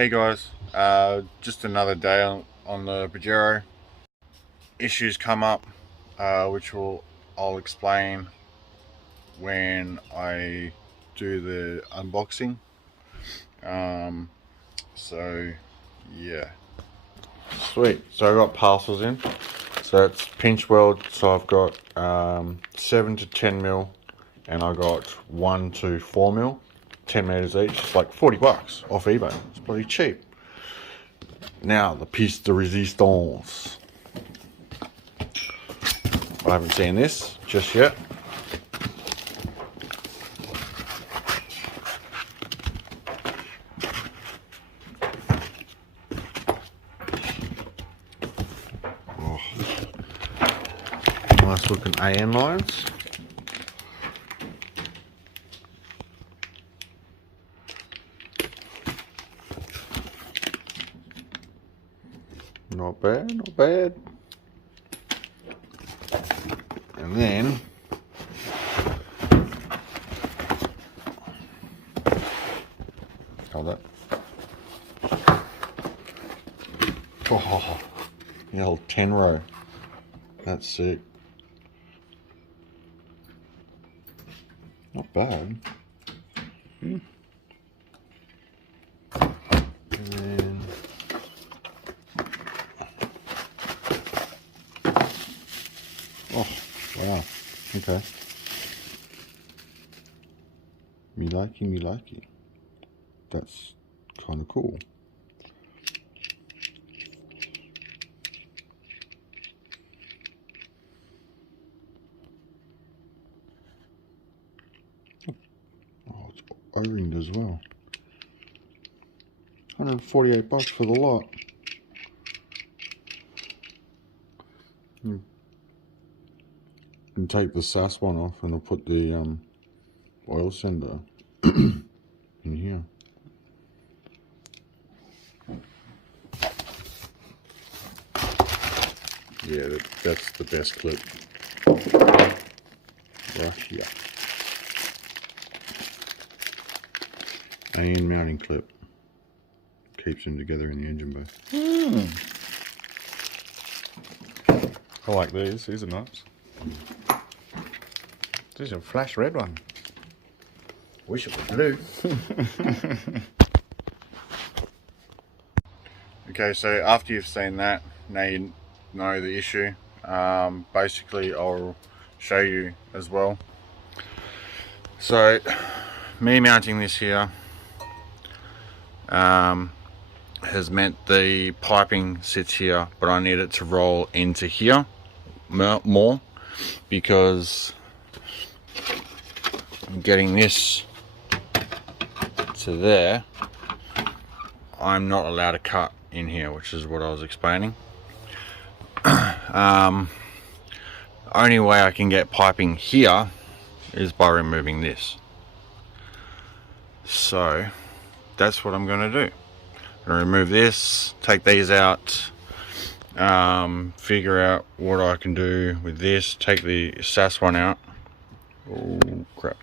Hey guys, just another day on the Pajero. Issues come up, which I'll explain when I do the unboxing. So yeah, sweet. So I got parcels in. So it's pinch weld. So I've got 7 to 10 mil, and I got 1 to 4 mil, 10 meters each. It's like $40 off eBay. It's bloody cheap. Now the piece de resistance. I haven't seen this just yet. Oh. Nice looking AN lines. Not bad, not bad. And then hold that. Oh, the old 10 row. That's sick. Not bad. And then oh, wow. Okay. Me likey. That's kind of cool. Oh, it's O-ringed as well. $148 for the lot. And take the SAS one off, and I'll put the oil sender in here. Yeah, that's the best clip. Right here. AN mounting clip. Keeps them together in the engine bay. I like these. These are nice. This is a flash red one. Wish it were blue. Okay, so after you've seen that, now you know the issue. Basically, I'll show you as well. So, me mounting this here has meant the piping sits here, but I need it to roll into here more, because getting this to there, I'm not allowed to cut in here, which is what I was explaining. Only way I can get piping here is by removing this. So that's what I'm going to do. I'm going to remove this, take these out, figure out what I can do with this, take the SAS one out. Oh crap,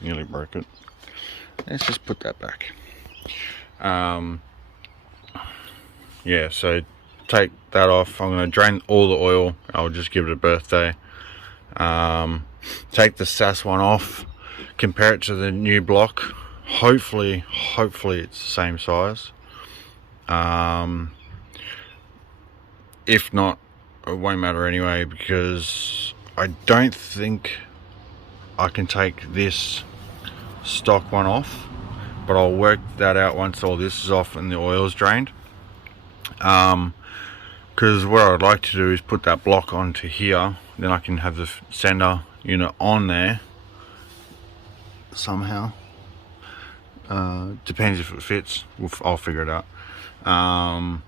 nearly broke it. Let's just put that back. Yeah, so take that off. I'm going to drain all the oil. I'll just give it a birthday. Take the SAS one off, compare it to the new block. Hopefully it's the same size. If not, it won't matter anyway, because I don't think I can take this stock one off, but I'll work that out once all this is off and the oil's drained. Because what I'd like to do is put that block onto here, then I can have the sender unit on there somehow. Depends if it fits. I'll figure it out. And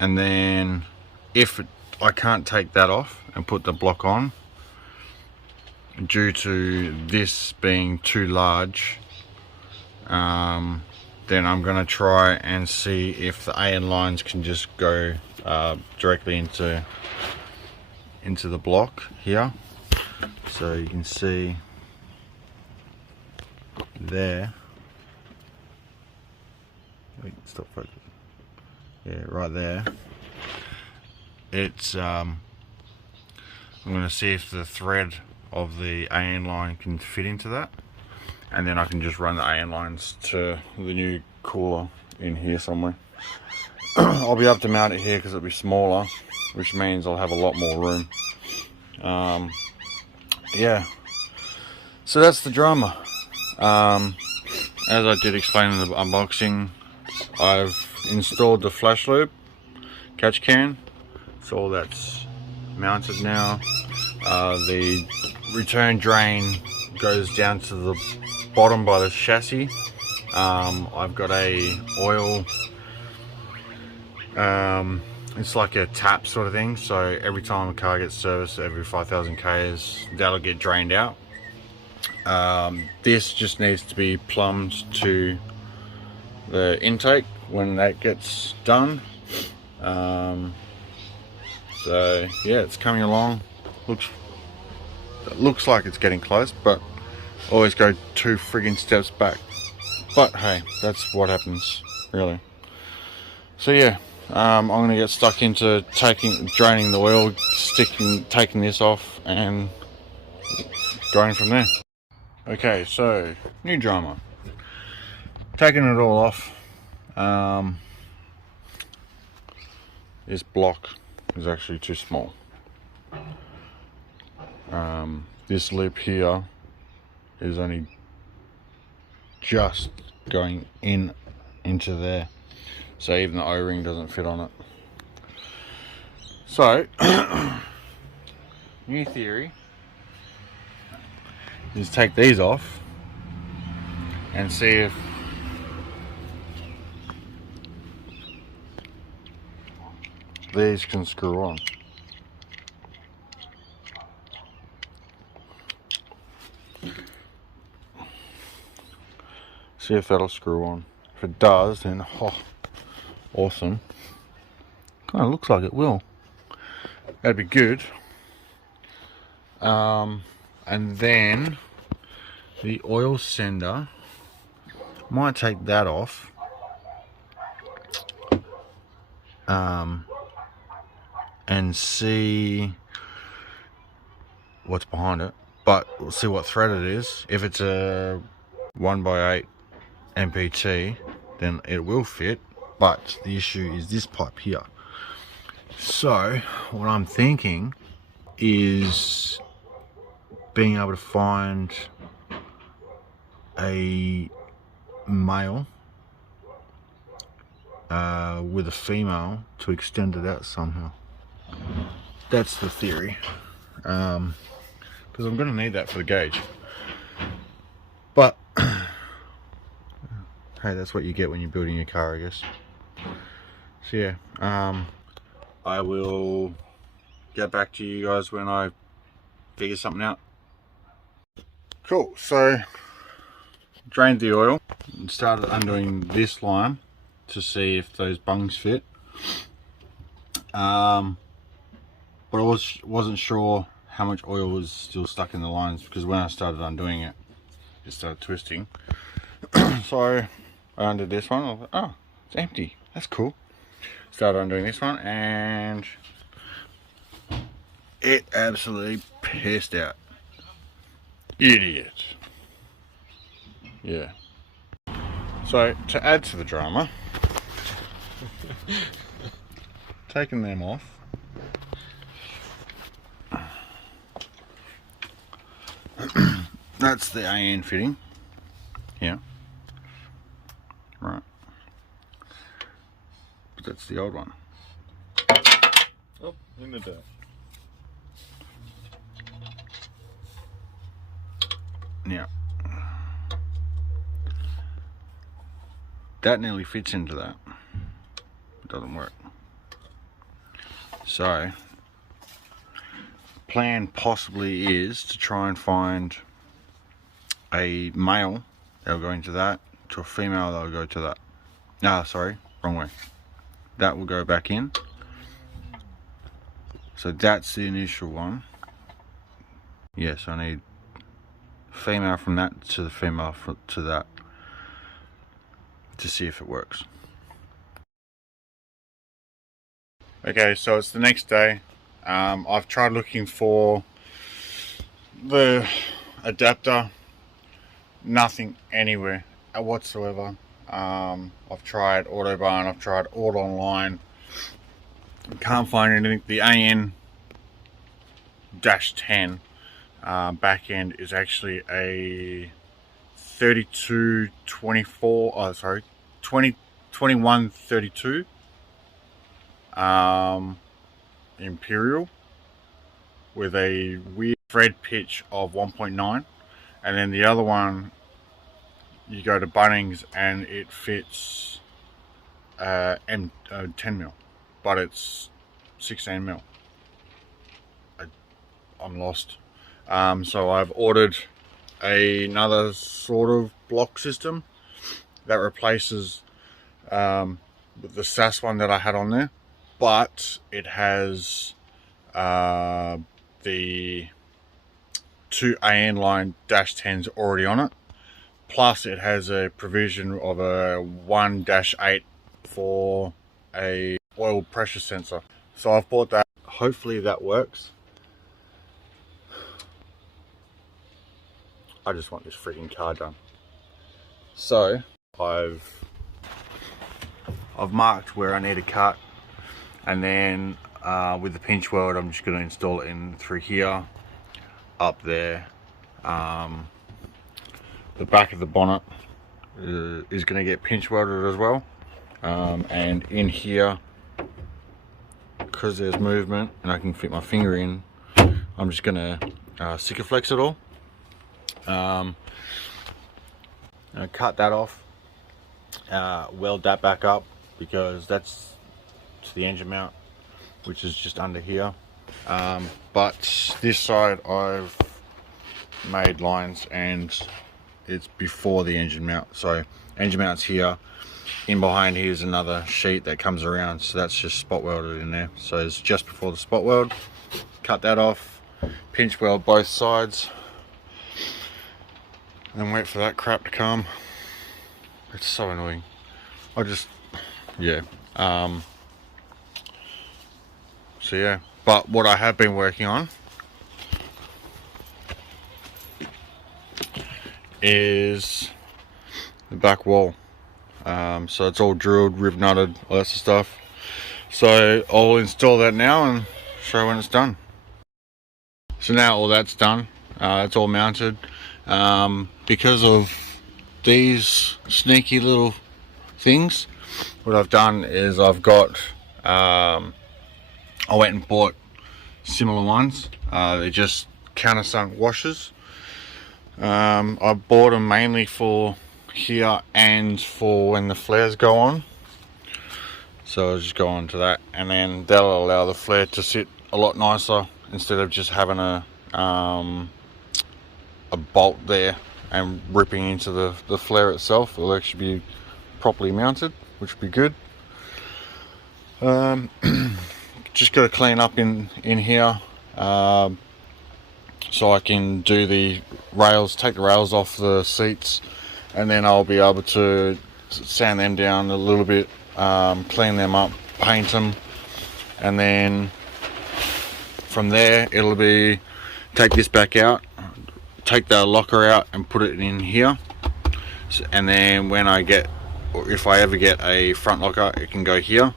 then if I can't take that off and put the block on, due to this being too large, then I'm going to try and see if the AN lines can just go directly into the block here. So you can see there Wait, stop focus. Yeah, right there. It's I'm going to see if the thread of the AN line can fit into that, and then I can just run the AN lines to the new cooler in here somewhere. I'll be able to mount it here because it'll be smaller, which means I'll have a lot more room. Yeah, so that's the drama. As I did explain in the unboxing, I've installed the flash loop catch can, so all that's mounted now. The return drain goes down to the bottom by the chassis. I've got a oil, it's like a tap sort of thing, so every time a car gets serviced every 5,000 k's, that'll get drained out. This just needs to be plumbed to the intake when that gets done. So yeah, it's coming along. Looks like it's getting close, but always go 2 friggin' steps back. But hey, that's what happens, really. So yeah, I'm gonna get stuck into draining the oil, taking this off, and going from there. Okay, so new drama. Taking it all off. This block is actually too small. This loop here is only just going into there, so even the O-ring doesn't fit on it. So new theory is take these off and see if these can screw on. See if that'll screw on. If it does, then awesome. Kind of looks like it will. That'd be good. And then the oil sender, might take that off. And see what's behind it, but we'll see what thread it is. If it's a 1x8 MPT, then it will fit, but the issue is this pipe here. So what I'm thinking is being able to find a male with a female to extend it out somehow. That's the theory, because I'm going to need that for the gauge. But hey, that's what you get when you're building your car, I guess. So yeah, I will get back to you guys when I figure something out. Cool, so drained the oil and started undoing this line to see if those bungs fit. But I wasn't sure how much oil was still stuck in the lines, because when I started undoing it, it started twisting. So I undid this one. I was like, oh, it's empty. That's cool. Started undoing this one, and it absolutely pissed out. Idiot. Yeah. So to add to the drama, taking them off. That's the AN fitting here, right? But that's the old one. Oh, in the dirt. Yeah, that nearly fits into that. It doesn't work. So plan possibly is to try and find a male that'll go into that, to a female that'll go to that. No, sorry, wrong way. That will go back in. So that's the initial one. Yes, I need female from that to the female to that, to see if it works. Okay, so it's the next day. I've tried looking for the adapter, nothing anywhere whatsoever. I've tried Autobarn, I've tried Auto Online, can't find anything. The AN-10 back end is actually a 2132 Imperial with a weird thread pitch of 1.9, and then the other one you go to Bunnings and it fits 10 mil, but it's 16 mil. I'm lost. So I've ordered another sort of block system that replaces the SAS one that I had on there, but it has the 2 AN line -10s already on it, plus it has a provision of a 1-8 for a oil pressure sensor. So I've bought that. Hopefully that works. I just want this freaking car done. So I've marked where I need a cut, and then with the pinch weld I'm just going to install it in through here, up there. The back of the bonnet is going to get pinch welded as well, and in here, because there's movement and I can fit my finger in, I'm just going to Sikaflex it all. Cut that off, weld that back up, because that's to the engine mount, which is just under here. But this side I've made lines and it's before the engine mount. So engine mount's here, in behind here is another sheet that comes around, so that's just spot welded in there. So it's just before the spot weld. Cut that off, pinch weld both sides, and then wait for that crap to come. It's so annoying. So yeah, but what I have been working on is the back wall. So it's all drilled, rib nutted, all that sort of stuff. So I'll install that now and show when it's done. So now all that's done, it's all mounted. Because of these sneaky little things, what I've done is I've got I went and bought similar ones. They're just countersunk washers. I bought them mainly for here and for when the flares go on. So I'll just go on to that, and then that'll allow the flare to sit a lot nicer instead of just having a bolt there and ripping into the flare itself. It'll actually be properly mounted, which would be good. Just got to clean up in here, so I can do the rails, take the rails off the seats, and then I'll be able to sand them down a little bit, clean them up, paint them, and then from there it'll be take this back out, take the locker out and put it in here, and then when I get, or if I ever get a front locker, it can go here.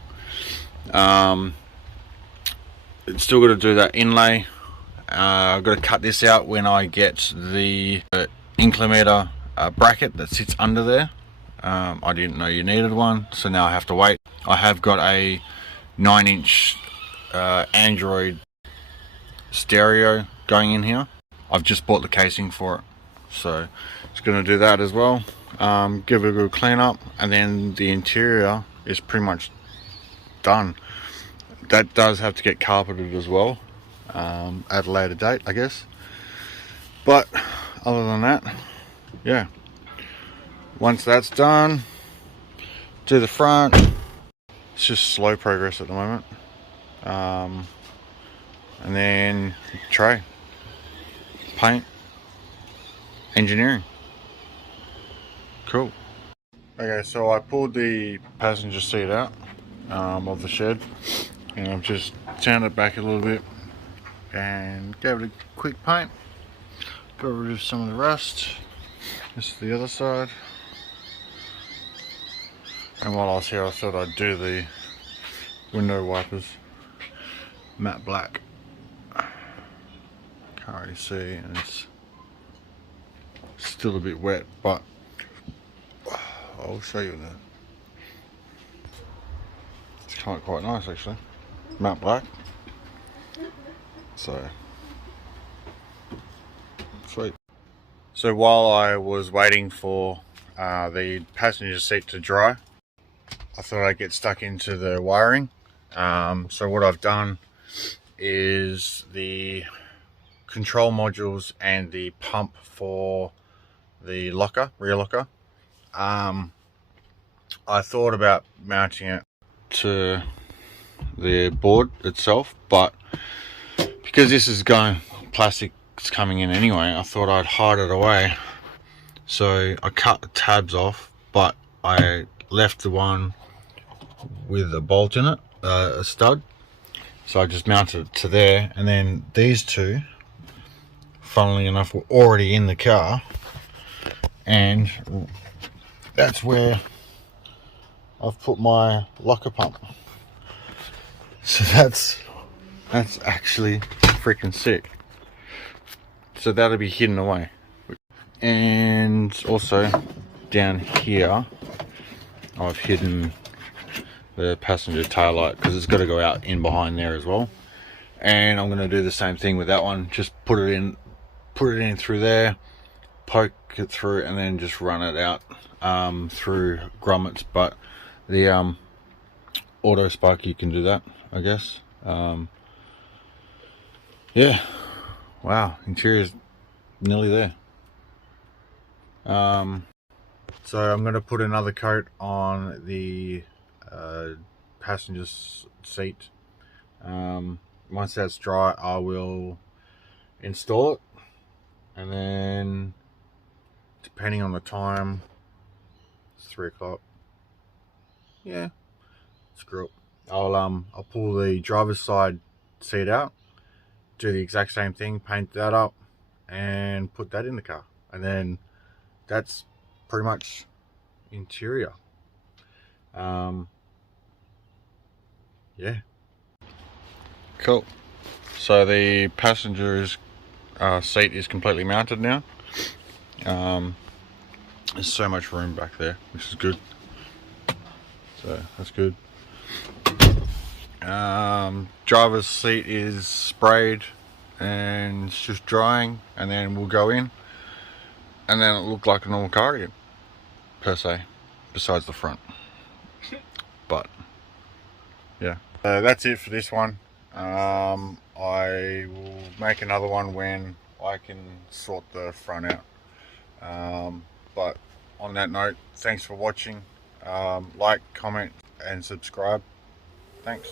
It's still got to do that inlay. I've got to cut this out when I get the inclinometer bracket that sits under there. I didn't know you needed one, so now I have to wait. I have got a 9-inch Android stereo going in here. I've just bought the casing for it, so it's going to do that as well. Give it a good clean up, and then the interior is pretty much done. That does have to get carpeted as well, at a later date, I guess. But other than that, yeah, once that's done, do the front. It's just slow progress at the moment. And then tray, paint, engineering. Cool. Okay, so I pulled the passenger seat out of the shed. And I've just turned it back a little bit and gave it a quick paint. Got rid of some of the rust. This is the other side. And while I was here, I thought I'd do the window wipers matte black. Can't really see, and it's still a bit wet, but I'll show you that. It's kind of quite nice actually, matte black. So sweet. So while I was waiting for the passenger seat to dry, I thought I'd get stuck into the wiring. So what I've done is the control modules and the pump for the locker, rear locker. I thought about mounting it to the board itself, but because this is going plastic's coming in anyway, I thought I'd hide it away. So I cut the tabs off, but I left the one with a bolt in it, a stud. So I just mounted it to there, and then these two, funnily enough, were already in the car, and that's where I've put my locker pump. So that's actually freaking sick. So that'll be hidden away. And also down here I've hidden the passenger tail light, because it's got to go out in behind there as well. And I'm going to do the same thing with that one. Just put it in through there, poke it through, and then just run it out through grommets. But the auto spark, you can do that, I guess. Yeah, wow, interior's nearly there. So I'm going to put another coat on the passenger seat. Once that's dry, I will install it, and then depending on the time, it's 3 o'clock. Yeah, screw it. I'll pull the driver's side seat out, do the exact same thing, paint that up, and put that in the car, and then that's pretty much interior. Yeah, cool. So the passenger's seat is completely mounted now. There's so much room back there, which is good. So that's good. Driver's seat is sprayed and it's just drying, and then we'll go in, and then it'll look like a normal car again, per se, besides the front. But yeah, that's it for this one. I will make another one when I can sort the front out. But on that note, thanks for watching. Like, comment and subscribe. Thanks.